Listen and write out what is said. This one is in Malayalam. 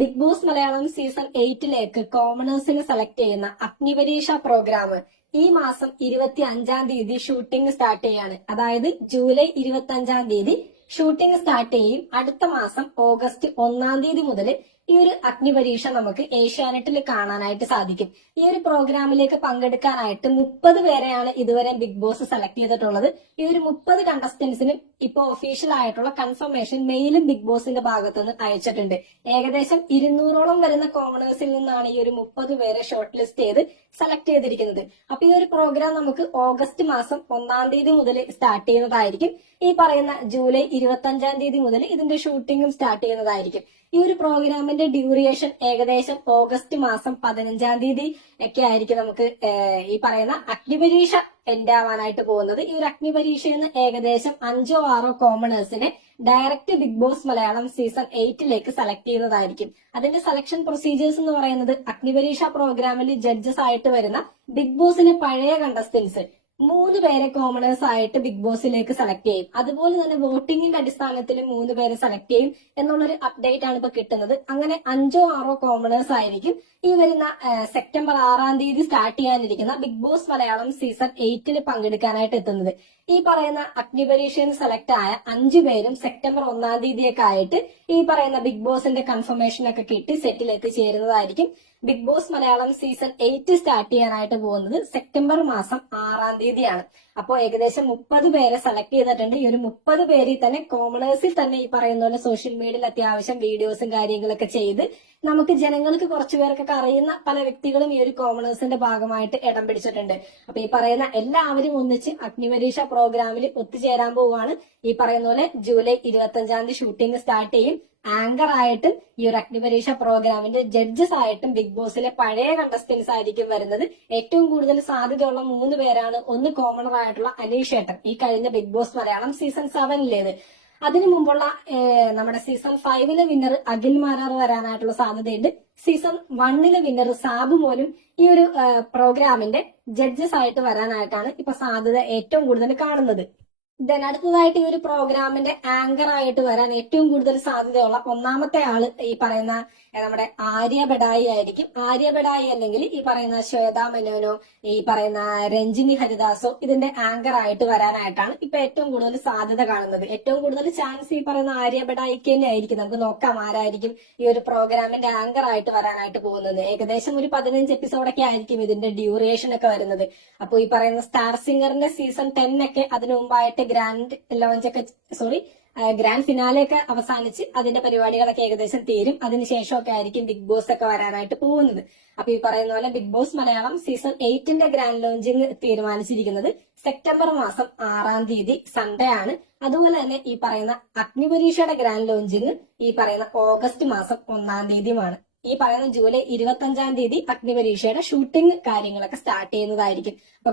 ബിഗ് ബോസ് മലയാളം സീസൺ 8 കോമണേഴ്സിനെ സെലക്ട് ചെയ്യുന്ന അഗ്നിപരീക്ഷ പ്രോഗ്രാം ഈ മാസം 25-ാം തീയതി ഷൂട്ടിംഗ് സ്റ്റാർട്ട് ചെയ്യാണ്. അതായത് ജൂലൈ 25-ാം തീയതി ഷൂട്ടിംഗ് സ്റ്റാർട്ട് ചെയ്യും. അടുത്ത മാസം ഓഗസ്റ്റ് 1-ാം തീയതി മുതൽ ഈ ഒരു അഗ്നിപരീക്ഷ നമുക്ക് ഏഷ്യാനെറ്റിൽ കാണാനായിട്ട് സാധിക്കും. ഈ ഒരു പ്രോഗ്രാമിലേക്ക് പങ്കെടുക്കാനായിട്ട് 30 പേരെയാണ് ഇതുവരെ ബിഗ് ബോസ് സെലക്ട് ചെയ്തിട്ടുള്ളത്. ഈ ഒരു 30 കണ്ടസ്റ്റന്റ്സിനും ഇപ്പൊ ഒഫീഷ്യൽ ആയിട്ടുള്ള കൺഫർമേഷൻ മെയിലും ബിഗ് ബോസിന്റെ ഭാഗത്തുനിന്ന് അയച്ചിട്ടുണ്ട്. ഏകദേശം 200ഓളം വരുന്ന കോമണേഴ്സിൽ നിന്നാണ് ഈ ഒരു 30 പേരെ ഷോർട്ട് ലിസ്റ്റ് ചെയ്ത് സെലക്ട് ചെയ്തിരിക്കുന്നത്. അപ്പൊ ഈ ഒരു പ്രോഗ്രാം നമുക്ക് ഓഗസ്റ്റ് മാസം 1-ാം തീയതി മുതൽ സ്റ്റാർട്ട് ചെയ്യുന്നതായിരിക്കും. ഈ പറയുന്ന ജൂലൈ 25-ാം തീയതി മുതൽ ഇതിന്റെ ഷൂട്ടിംഗും സ്റ്റാർട്ട് ചെയ്യുന്നതായിരിക്കും. ഈ ഒരു പ്രോഗ്രാമിന്റെ ഡ്യൂറേഷൻ ഏകദേശം ഓഗസ്റ്റ് മാസം 15-ാം തീയതി ഒക്കെ ആയിരിക്കും നമുക്ക് ഈ പറയുന്ന അഗ്നിപരീക്ഷ എൻഡ് ആവാനായിട്ട് പോകുന്നത്. ഈ ഒരു അഗ്നിപരീക്ഷയിൽ നിന്ന് ഏകദേശം 5-6 കോമണേഴ്സിനെ direct Bigg Boss Malayalam season 8 select ചെയ്യുന്നതായിരിക്കും. അതിന്റെ സെലക്ഷൻ പ്രൊസീജിയേഴ്സ് എന്ന് പറയുന്നത് അഗ്നിപരീക്ഷ പ്രോഗ്രാമിൽ ജഡ്ജസ് ആയിട്ട് വരുന്ന ബിഗ് ബോസിലെ പഴയ കണ്ടസ്റ്റൻസ് 3 പേരെ കോമണേഴ്സ് ആയിട്ട് ബിഗ് ബോസിലേക്ക് സെലക്ട് ചെയ്യും. അതുപോലെ തന്നെ വോട്ടിംഗിന്റെ അടിസ്ഥാനത്തിൽ 3 പേരെ സെലക്ട് ചെയ്യും എന്നുള്ളൊരു അപ്ഡേറ്റ് ആണ് ഇപ്പൊ കിട്ടുന്നത്. അങ്ങനെ 5-6 കോമണേഴ്സ് ആയിരിക്കും ഈ വരുന്ന സെപ്റ്റംബർ 6-ാം തീയതി സ്റ്റാർട്ട് ചെയ്യാനിരിക്കുന്ന ബിഗ് ബോസ് മലയാളം സീസൺ 8 പങ്കെടുക്കാനായിട്ട് എത്തുന്നത്. ഈ പറയുന്ന അഗ്നിപരീക്ഷയിൽ സെലക്ട് ആയ 5 പേരും സെപ്റ്റംബർ 1-ാം തീയതിയൊക്കെ ആയിട്ട് ഈ പറയുന്ന ബിഗ് ബോസിന്റെ കൺഫർമേഷൻ ഒക്കെ കിട്ടി സെറ്റിൽ ചേരുന്നതായിരിക്കും. Bigg Boss Malayalam season 8 start ചെയ്യാനായിട്ട് പോകുന്നത് സെപ്റ്റംബർ മാസം 6-ാം തീയതിയാണ്. അപ്പോൾ ഏകദേശം 30 പേരെ സെലക്ട് ചെയ്തിട്ടുണ്ട്. ഈ ഒരു 30 പേരിൽ തന്നെ കോമണേഴ്സിൽ തന്നെ ഈ പറയുന്ന പോലെ സോഷ്യൽ മീഡിയയിൽ അത്യാവശ്യം വീഡിയോസും കാര്യങ്ങളൊക്കെ ചെയ്ത് നമുക്ക് ജനങ്ങൾക്ക് കുറച്ചു പേർക്കൊക്കെ അറിയുന്ന പല വ്യക്തികളും ഈ ഒരു കോമണേഴ്സിന്റെ ഭാഗമായിട്ട് ഇടം പിടിച്ചിട്ടുണ്ട്. അപ്പൊ ഈ പറയുന്ന എല്ലാവരും ഒന്നിച്ച് അഗ്നിപരീക്ഷ പ്രോഗ്രാമിൽ ഒത്തുചേരാൻ പോവുകയാണ്. ഈ പറയുന്ന പോലെ ജൂലൈ 25-ാം തീയതി ഷൂട്ടിംഗ് സ്റ്റാർട്ട് ചെയ്യും. ആങ്കർ ആയിട്ടും ഈ ഒരു അഗ്നിപരീക്ഷ പ്രോഗ്രാമിന്റെ ജഡ്ജസ് ആയിട്ടും ബിഗ് ബോസിലെ പഴയ കണ്ടസ്റ്റൻസ് ആയിരിക്കും വരുന്നത്. ഏറ്റവും കൂടുതൽ സാധ്യതയുള്ള 3 പേരാണ്. ഒന്ന് കോമണർ ആയിട്ടുള്ള അനീഷ് ഏട്ടൻ, ഈ കഴിഞ്ഞ ബിഗ് ബോസ് മലയാളം സീസൺ 7 അതിനു മുമ്പുള്ള നമ്മുടെ സീസൺ 5 വിന്നർ അഖിൽ മാരാർ വരാനായിട്ടുള്ള സാധ്യതയുണ്ട്. സീസൺ 1 വിന്നർ സാബു മോനും ഈ ഒരു പ്രോഗ്രാമിന്റെ ജഡ്ജസ് ആയിട്ട് വരാനായിട്ടാണ് ഇപ്പൊ സാധ്യത ഏറ്റവും കൂടുതൽ കാണുന്നത്. ദെൻ അടുത്തതായിട്ട് ഈ ഒരു പ്രോഗ്രാമിന്റെ ആങ്കർ ആയിട്ട് വരാൻ ഏറ്റവും കൂടുതൽ സാധ്യതയുള്ള 1-ാമത്തെ ആള് ഈ പറയുന്ന നമ്മുടെ ആര്യ ബഡായി ആയിരിക്കും. ആര്യ ബഡായി അല്ലെങ്കിൽ ഈ പറയുന്ന ശ്വേതാ മേനോനോ ഈ പറയുന്ന രഞ്ജിനി ഹരിദാസോ ഇതിന്റെ ആങ്കർ ആയിട്ട് വരാനായിട്ടാണ് ഇപ്പൊ ഏറ്റവും കൂടുതൽ സാധ്യത കാണുന്നത്. ഏറ്റവും കൂടുതൽ ചാൻസ് ഈ പറയുന്ന ആര്യ ബഡായിക്ക് തന്നെ ആയിരിക്കും. നമുക്ക് നോക്കാം ആരായിരിക്കും ഈ ഒരു പ്രോഗ്രാമിന്റെ ആങ്കർ ആയിട്ട് വരാനായിട്ട് പോകുന്നത്. ഏകദേശം ഒരു 15 എപ്പിസോഡൊക്കെ ആയിരിക്കും ഇതിന്റെ ഡ്യൂറേഷൻ ഒക്കെ വരുന്നത്. അപ്പൊ ഈ പറയുന്ന സ്റ്റാർ സിംഗറിന്റെ സീസൺ 10 ഒക്കെ അതിനു മുമ്പായിട്ട് ഗ്രാൻഡ് ഫിനാലെ ഒക്കെ അവസാനിച്ച് അതിന്റെ പരിപാടികളൊക്കെ ഏകദേശം തീരും. അതിനുശേഷമൊക്കെ ആയിരിക്കും ബിഗ് ബോസ് ഒക്കെ വരാനായിട്ട് പോകുന്നത്. അപ്പൊ ഈ പറയുന്ന പോലെ Bigg Boss Malayalam season 8 grand launching തീരുമാനിച്ചിരിക്കുന്നത് സെപ്റ്റംബർ മാസം 6-ാം തീയതി സൺഡേ ആണ്. അതുപോലെ തന്നെ ഈ പറയുന്ന അഗ്നിപരീക്ഷയുടെ ഗ്രാൻഡ് ലോഞ്ചിങ് ഈ പറയുന്ന ഓഗസ്റ്റ് മാസം 1-ാം തീയതിയുമാണ്. ഈ പറയുന്ന ജൂലൈ 25-ാം തീയതി അഗ്നിപരീക്ഷയുടെ ഷൂട്ടിംഗ് കാര്യങ്ങളൊക്കെ സ്റ്റാർട്ട് ചെയ്യുന്നതായിരിക്കും. അപ്പൊ